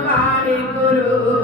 Guru.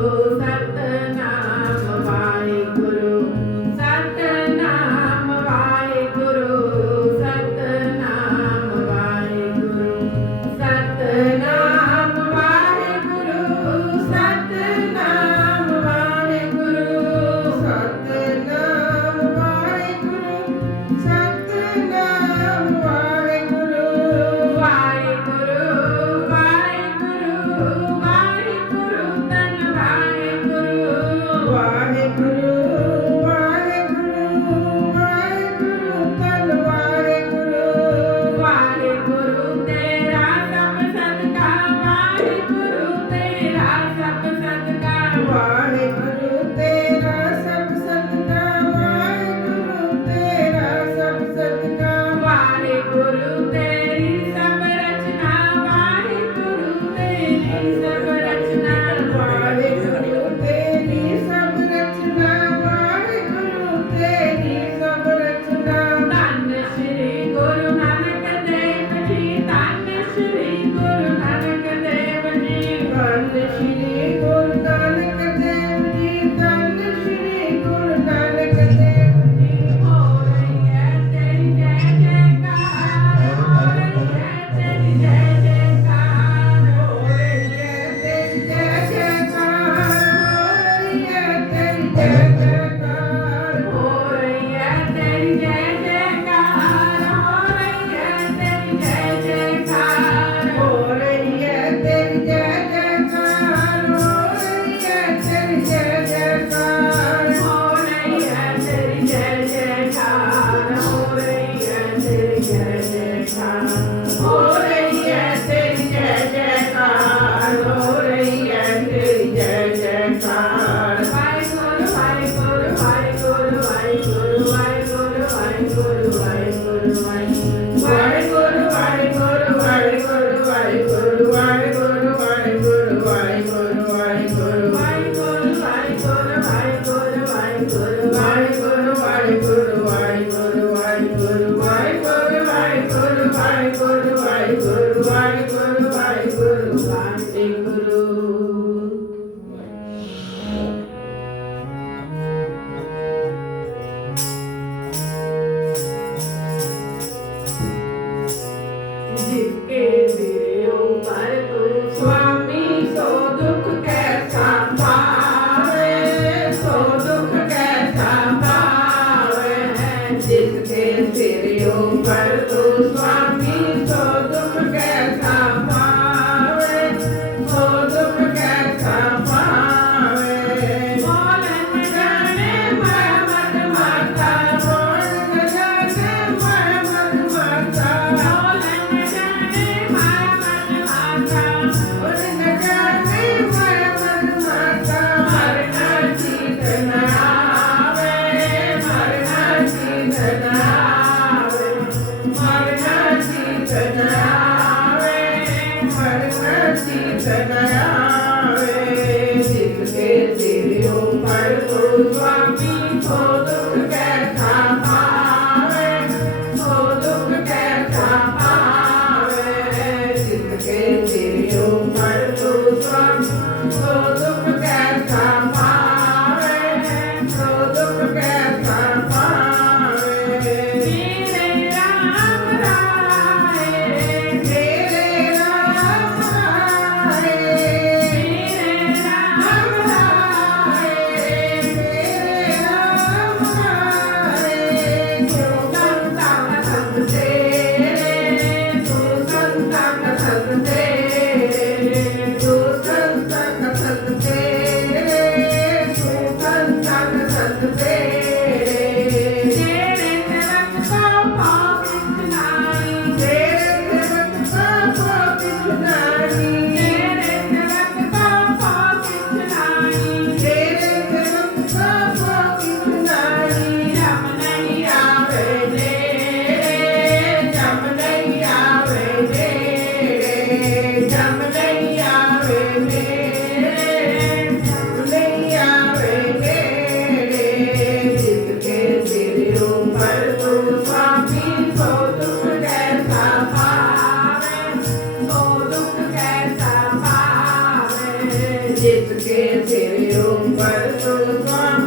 It's a kid, titty, room, but it's all the fun.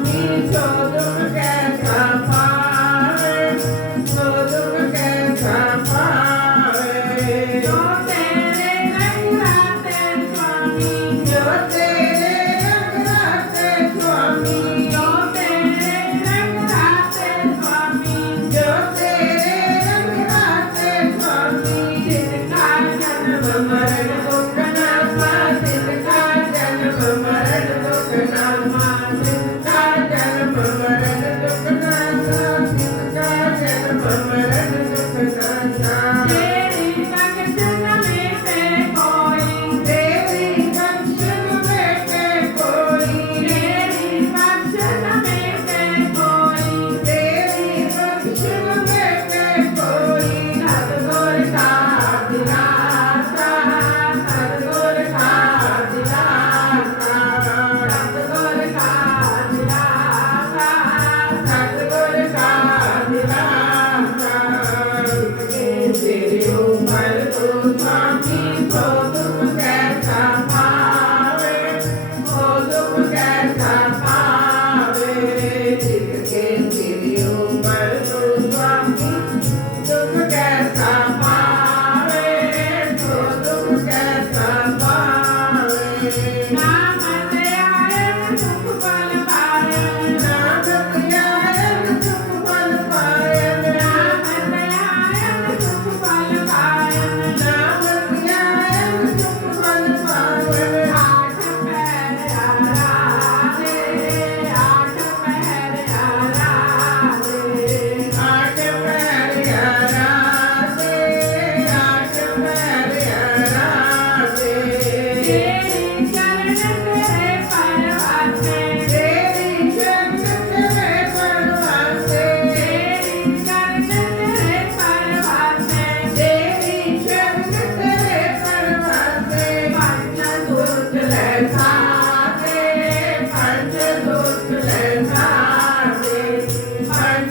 Now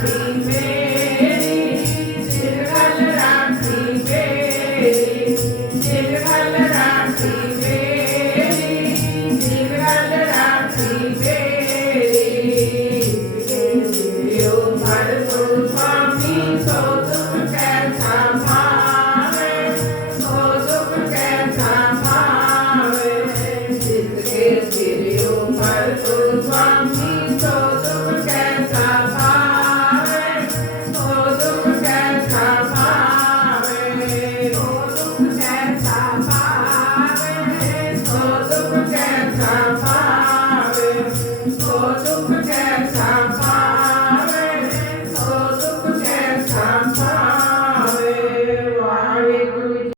Team